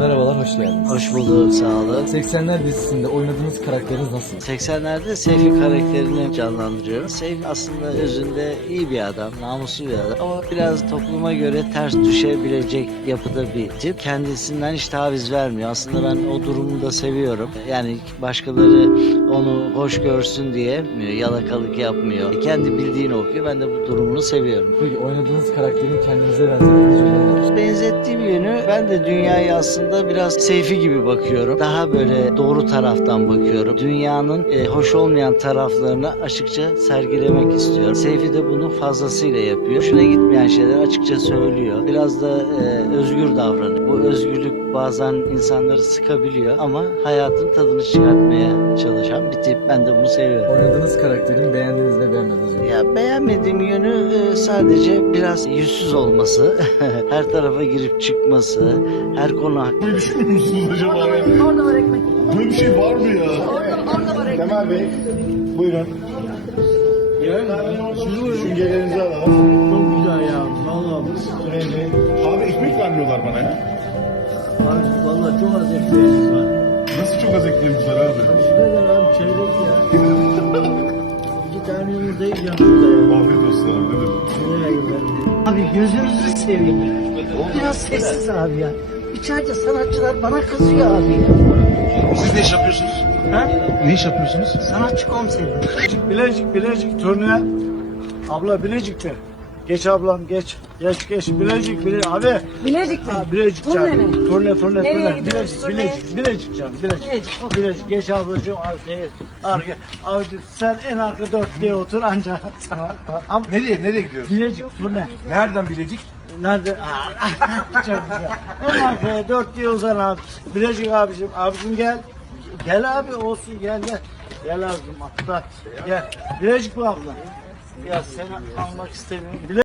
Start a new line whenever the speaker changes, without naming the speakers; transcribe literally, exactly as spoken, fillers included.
Merhabalar, hoş geldiniz.
Hoş bulduk, sağ olun.
seksenler dizisinde oynadığınız karakteriniz nasıl?
seksenlerde Seyfi karakterini canlandırıyorum. Seyfi aslında özünde iyi bir adam, namuslu bir adam. Ama biraz topluma göre ters düşebilecek yapıda bir tip. Kendisinden hiç taviz vermiyor. Aslında ben o durumu da seviyorum. Yani başkaları onu hoş görsün diye yapmıyor, yalakalık yapmıyor. Kendi bildiğini okuyor. Ben de bu durumunu seviyorum.
Peki oynadığınız karakterin kendinize benzettiğiniz yönleri neler?
Benzettiğim yönü, ben de dünyayı aslında biraz Seyfi gibi bakıyorum. Daha böyle doğru taraftan bakıyorum. Dünyanın e, hoş olmayan taraflarını açıkça sergilemek istiyorum. Seyfi de bunu fazlasıyla yapıyor. Hoşuna gitmeyen şeyler açıkça söylüyor. Biraz da e, özgür davranıyor. Bu özgürlük bazen insanları sıkabiliyor ama hayatın tadını çıkartmaya çalışan bir tip. Ben de bunu seviyorum.
Oynadığınız karakterin beğendiğiniz ve beğenmediğiniz yönleri.
Ya beğenmediğim yönü e, sadece biraz yüzsüz olması, her tarafa girip çıkması, her konu hakkında.
Böyle düşünmüyor musunuz acaba? ya?
Orada var ekmek.
Böyle bir şey var mı ya?
Orada, orada var ekmek.
Kemal Bey, buyurun. Düşüncelerinizi alalım.
Çok güzel ya. Vallahi
Neydi? Abi ekmek vermiyorlar bana ya.
vallahi çok az ekmeğimiz var.
Nasıl çok az ekmeğimiz var abi?
Şöyle abi çeyrek ya. İki tane yumurta yiyeceğim şurada ya.
Afiyet olsun abi. Ne demek?
Nereye gidelim?
Abi gözünüzü seveyim. Biraz sessiz abi ya. İçeride sanatçılar bana kızıyor abi ya.
Siz ne iş yapıyorsunuz?
Ha?
Ne iş yapıyorsunuz?
Sanatçı komiseri.
Bilecik, Bilecik turnuya. Abla Bilecik'te. Geç ablam geç. Geç geç Bilecik Bilecik abi.
Bilecik mi?
Ha, Bilecik
Turne
can.
mi?
Turne turne
Nereye
turne.
gidiyoruz
Bilecik
turneye?
Bilecik Bilecik can. Bilecik.
Bilecik,
Bilecik. Geç ablacığım arkaya. Arka. Abi sen en arka dörtlüğe otur ancak. Ama
Nereye, nereye gidiyoruz?
Bilecik turne.
Nereden bilecek?
Nerede? Çok güzel. En arkaya dört diye uzan abi. Bilecik abicim. Abicim gel. Gel abi olsun gel gel. Gel abicim atla. Gel. Bilecik bu abla. Ya seni almak istemiyorum. Bile